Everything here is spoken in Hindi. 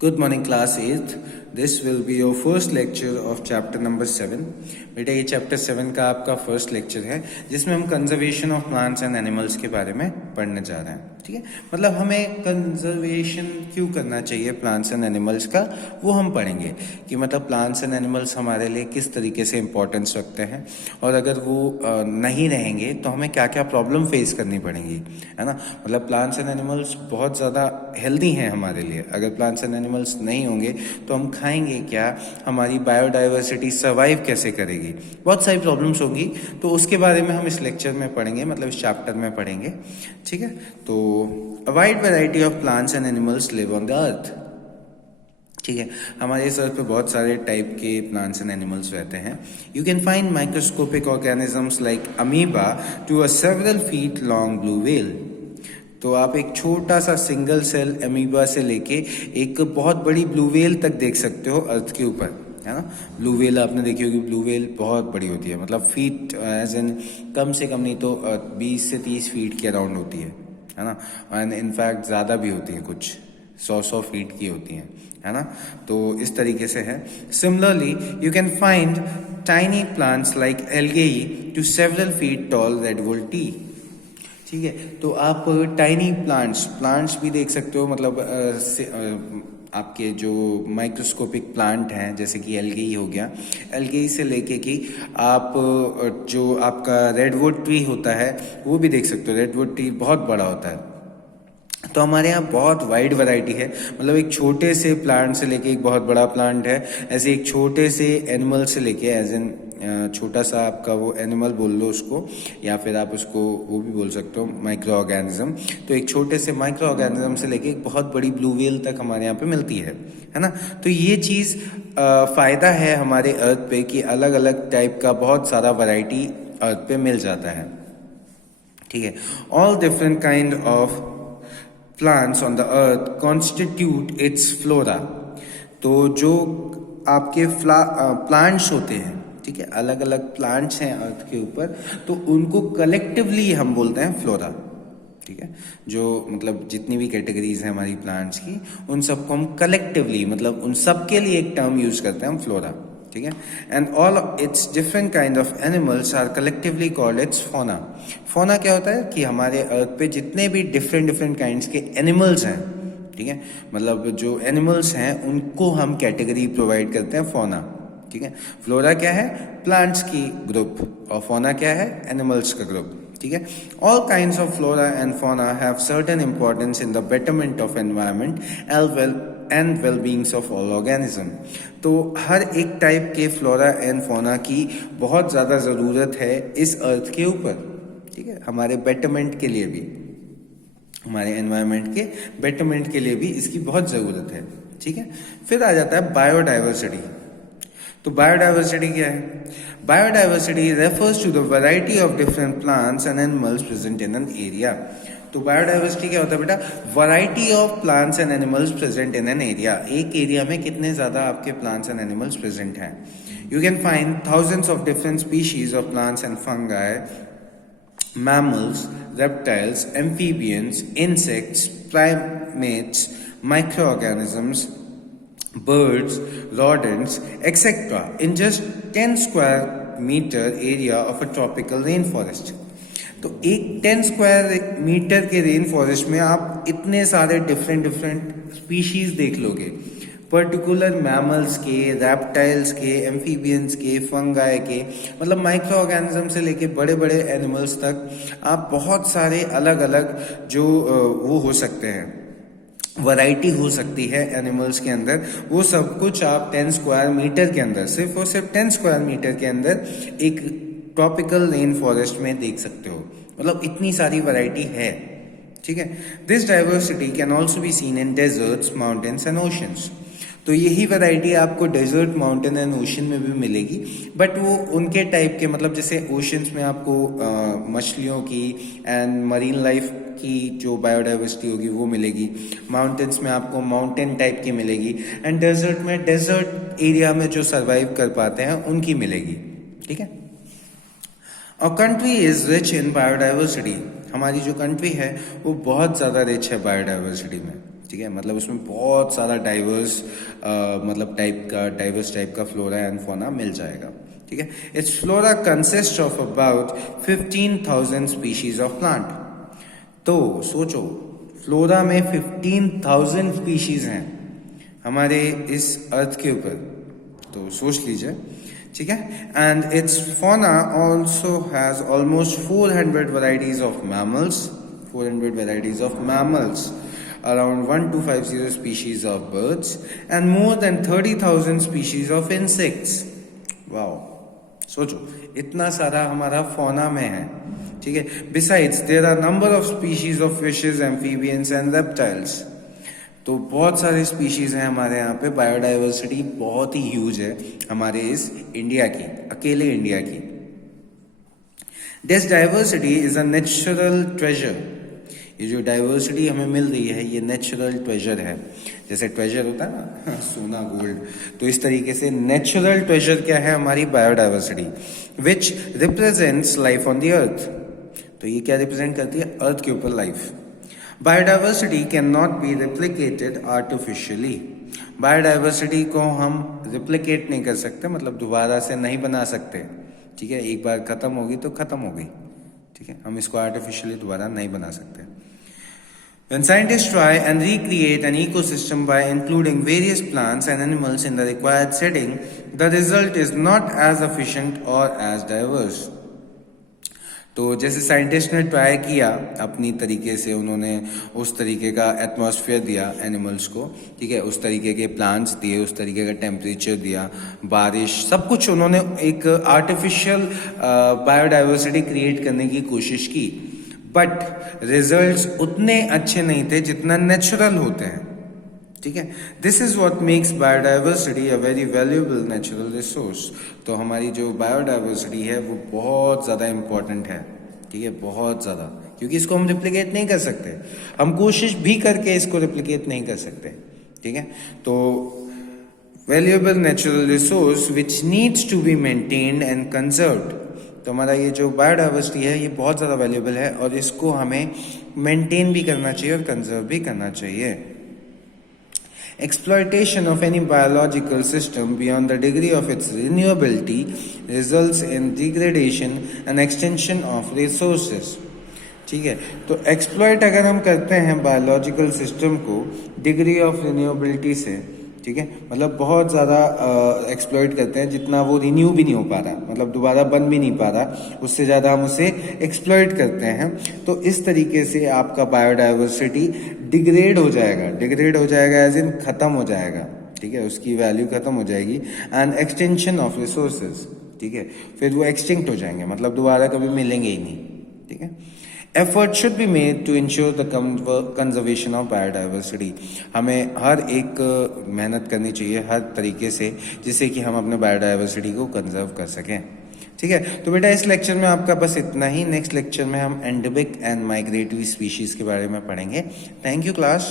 Good morning, class 8th. This will be your first lecture of chapter number 7. बेटा ये चैप्टर 7 का आपका फर्स्ट लेक्चर है जिसमें हम conservation of plants and animals के बारे में पढ़ने जा रहे हैं. ठीक है, मतलब हमें कंजर्वेशन क्यों करना चाहिए प्लांट्स एंड एनिमल्स का, वो हम पढ़ेंगे कि मतलब प्लांट्स एंड एनिमल्स हमारे लिए किस तरीके से इंपॉर्टेंस रखते हैं और अगर वो नहीं रहेंगे तो हमें क्या क्या प्रॉब्लम फेस करनी पड़ेगी, है ना. मतलब प्लांट्स एंड एनिमल्स बहुत ज़्यादा हेल्दी हैं हमारे लिए. अगर प्लांट्स एंड एनिमल्स नहीं होंगे तो हम खाएंगे क्या, हमारी बायोडाइवर्सिटी सर्वाइव कैसे करेगी, बहुत सारी प्रॉब्लम्स होंगी. तो उसके बारे में हम इस लेक्चर में पढ़ेंगे, मतलब इस चैप्टर में पढ़ेंगे. ठीक है, तो a wide variety of plants and animals live on the earth. ठीक है, हमारे इस अर्थ पे बहुत सारे टाइप के प्लांट्स एंड एनिमल्स रहते हैं. You can find microscopic organisms like amoeba to a several feet long blue whale. तो आप एक छोटा सा सिंगल सेल अमीबा से लेके एक बहुत बड़ी ब्लू व्हेल तक देख सकते हो अर्थ के ऊपर, है ना. ब्लू व्हेल आपने देखी होगी, ब्लू व्हेल बहुत बड़ी होती है, मतलब फीट एज इन कम से कम नहीं तो 20 से 30 फीट के अराउंड होती है ना. एंड इनफैक्ट ज़्यादा भी होती है, कुछ 100 फीट की होती है ना. तो इस तरीके से है. Similarly you can find tiny plants like algae to several feet tall redwood tree. ठीक है, तो आप टाइनी प्लांट्स भी देख सकते हो, मतलब आपके जो माइक्रोस्कोपिक प्लांट हैं जैसे कि एल्गेई हो गया, एल्गेई से लेके कि आप जो आपका रेडवुड ट्री होता है वो भी देख सकते हो. रेडवुड ट्री बहुत बड़ा होता है. तो हमारे यहाँ बहुत वाइड वैरायटी है, मतलब एक छोटे से प्लांट से लेके एक बहुत बड़ा प्लांट है, ऐसे एक छोटे से एनिमल से लेके एज इन छोटा सा आपका वो एनिमल बोल लो उसको, या फिर आप उसको वो भी बोल सकते हो माइक्रो ऑर्गेनिज्म. तो एक छोटे से माइक्रो ऑर्गेनिज्म से लेके एक बहुत बड़ी ब्लू व्हेल तक हमारे यहाँ पे मिलती है ना. तो ये चीज़ फ़ायदा है हमारे अर्थ पे कि अलग अलग टाइप का बहुत सारा वैरायटी अर्थ पे मिल जाता है. ठीक है, all different kind of plants on the earth constitute its flora. तो जो आपके प्लांट्स होते हैं, ठीक है, अलग अलग प्लांट्स हैं अर्थ के ऊपर, तो उनको कलेक्टिवली हम बोलते हैं फ्लोरा. ठीक है, जो मतलब जितनी भी कैटेगरीज हैं हमारी प्लांट्स की, उन सबको हम कलेक्टिवली, मतलब उन सब के लिए एक टर्म यूज करते हैं हम फ्लोरा. ठीक है, and all its different kind of animals are collectively called its fauna. Fauna क्या होता है कि हमारे अर्थ पे जितने भी डिफरेंट काइंड्स के एनिमल्स हैं, ठीक है, मतलब जो एनिमल्स हैं उनको हम कैटेगरी प्रोवाइड करते हैं फौना. ठीक है, फ्लोरा क्या है, प्लांट्स की ग्रुप, और फौना क्या है, एनिमल्स का ग्रुप. ठीक है, all kinds of flora and fauna have certain importance in the betterment of environment and wellbeings of all organism. तो हर एक टाइप के फ्लोरा एंड फौना की बहुत ज़्यादा ज़रूरत है इस अर्थ के ऊपर. ठीक है, हमारे बेटरमेंट के लिए भी, हमारे एनवायरमेंट के बेटरमेंट के लिए भी इसकी बहुत ज़रूरत है. ठीक है, फिर आ जाता है बायोडाइवर्सिटी. तो बायोडाइवर्सिटी क्या है? Biodiversity refers to the variety of different plants and animals present in an area. तो बायोडाइवर्सिटी क्या होता है बेटा? Variety of plants and animals present in an area. एक एरिया में कितने ज्यादा आपके प्लांट्स एंड एनिमल्स प्रेजेंट हैं. You can find thousands of different species of plants and fungi, mammals, reptiles, amphibians, insects, primates, microorganisms, birds, rodents, etc. in just 10 square meter area of a tropical rainforest. तो एक 10 स्क्वायर मीटर के रेन फॉरेस्ट में आप इतने सारे डिफरेंट स्पीशीज देख लोगे, पर्टिकुलर मैमल्स के, रैप्टाइल्स के, एम्फीबियंस के, फंगाई के, मतलब माइक्रो ऑर्गेनिज्म से लेके बड़े बड़े एनिमल्स तक आप बहुत सारे अलग अलग जो वो हो सकते हैं, वैरायटी हो सकती है एनिमल्स के अंदर, वो सब कुछ आप 10 स्क्वायर मीटर के अंदर, सिर्फ और सिर्फ 10 स्क्वायर मीटर के अंदर एक ट्रॉपिकल रेन फॉरेस्ट में देख सकते हो. मतलब इतनी सारी वैरायटी है. ठीक है, this diversity can also be seen in desserts, mountains and oceans. तो यही वैरायटी आपको डेजर्ट, माउंटेन एंड ओशन में भी मिलेगी, बट वो उनके टाइप के, मतलब जैसे ओशंस में आपको मछलियों की एंड मरीन लाइफ की जो बायोडाइवर्सिटी होगी वो मिलेगी, माउंटेन्स में आपको माउंटेन टाइप की मिलेगी, एंड डेजर्ट में डेजर्ट एरिया में जो सर्वाइव कर पाते हैं उनकी मिलेगी. ठीक है, और country is rich in biodiversity. हमारी जो कंट्री है वो बहुत ज़्यादा रिच है बायोडाइवर्सिटी में. ठीक है, मतलब उसमें बहुत सारा डाइवर्स टाइप का फ्लोरा एंड फौना मिल जाएगा। ठीक है, it's flora consist of about 15,000 species of plant. तो सोचो, फ्लोरा में 15,000 स्पीशीज हैं हमारे इस अर्थ के ऊपर, तो सोच लीजिए। ठीक है, and it's fauna also has almost 400 varieties of mammals, 400 varieties of mammals, around 1250 species of birds, and more than 30,000 species of insects. Wow, सोचो इतना सारा हमारा फौना में है। ठीक है, besides there are number of species of fishes, amphibians and reptiles. तो बहुत सारे स्पीशीज हैं हमारे यहाँ पे। बायोडाइवर्सिटी बहुत ही ह्यूज है हमारे इस इंडिया की, अकेले इंडिया की। This diversity is a natural treasure. ये जो डाइवर्सिटी हमें मिल रही है ये नेचुरल ट्रेजर है। जैसे ट्रेजर होता है ना सोना गोल्ड, तो इस तरीके से नेचुरल ट्रेजर क्या है हमारी biodiversity, which represents life on the earth. तो ये क्या रिप्रेजेंट करती है, अर्थ के ऊपर life. Biodiversity can not be replicated artificially. Biodiversity को हम रिप्लिकेट नहीं कर सकते, मतलब दोबारा से नहीं बना सकते। ठीक है, एक बार खत्म होगी तो खत्म हो गई। ठीक है, हम इसको आर्टिफिशियली दोबारा नहीं बना सकते। When scientists try and recreate an ecosystem by including various plants and animals in the required setting, the result is not as efficient or as diverse. तो जैसे साइंटिस्ट ने ट्राई किया अपनी तरीके से, उन्होंने उस तरीके का एटमॉस्फेयर दिया एनिमल्स को। ठीक है, उस तरीके के प्लांट्स दिए, उस तरीके का टेम्परेचर दिया, बारिश, सब कुछ उन्होंने एक आर्टिफिशियल बायोडाइवर्सिटी क्रिएट करने की कोशिश की, बट रिजल्ट्स उतने अच्छे नहीं थे जितना नेचुरल होते हैं। ठीक है, this is what makes biodiversity a very valuable natural resource. तो हमारी जो बायोडाइवर्सिटी है वो बहुत ज़्यादा इंपॉर्टेंट है। ठीक है, बहुत ज़्यादा, क्योंकि इसको हम रिप्लिकेट नहीं कर सकते, हम कोशिश भी करके इसको रिप्लिकेट नहीं कर सकते। ठीक है, तो valuable natural resource which needs to be maintained and conserved. तो हमारा ये जो बायोडाइवर्सिटी है ये बहुत ज़्यादा वैल्यूएबल है और इसको हमें मेंटेन भी करना चाहिए और कंजर्व भी करना चाहिए। Exploitation of any biological system beyond the degree of its renewability results in degradation and extinction of resources. ठीक है, तो एक्सप्लॉइट अगर हम करते हैं बायोलॉजिकल सिस्टम को डिग्री ऑफ रिन्यूएबिलिटी से, ठीक है, मतलब बहुत ज़्यादा एक्सप्लॉइट करते हैं जितना वो रिन्यू भी नहीं हो पा रहा, मतलब दोबारा बन भी नहीं पा रहा, उससे ज़्यादा हम उसे एक्सप्लॉइट करते हैं, तो इस तरीके से आपका बायोडाइवर्सिटी डिग्रेड हो जाएगा एज इन खत्म हो जाएगा। ठीक है, उसकी वैल्यू खत्म हो जाएगी। एंड एक्सटेंशन ऑफ रिसोर्सेज, ठीक है, फिर वो एक्सटिंक्ट हो जाएंगे, मतलब दोबारा कभी मिलेंगे ही नहीं। ठीक है, effort should be made to ensure the conservation of biodiversity. हमें हर एक मेहनत करनी चाहिए हर तरीके से, जिससे कि हम अपने बायोडाइवर्सिटी को कंजर्व कर सकें। ठीक है, तो बेटा इस लेक्चर में आपका बस इतना ही। नेक्स्ट लेक्चर में हम एंडेमिक एंड माइग्रेटरी स्पीशीज के बारे में पढ़ेंगे। Thank you class.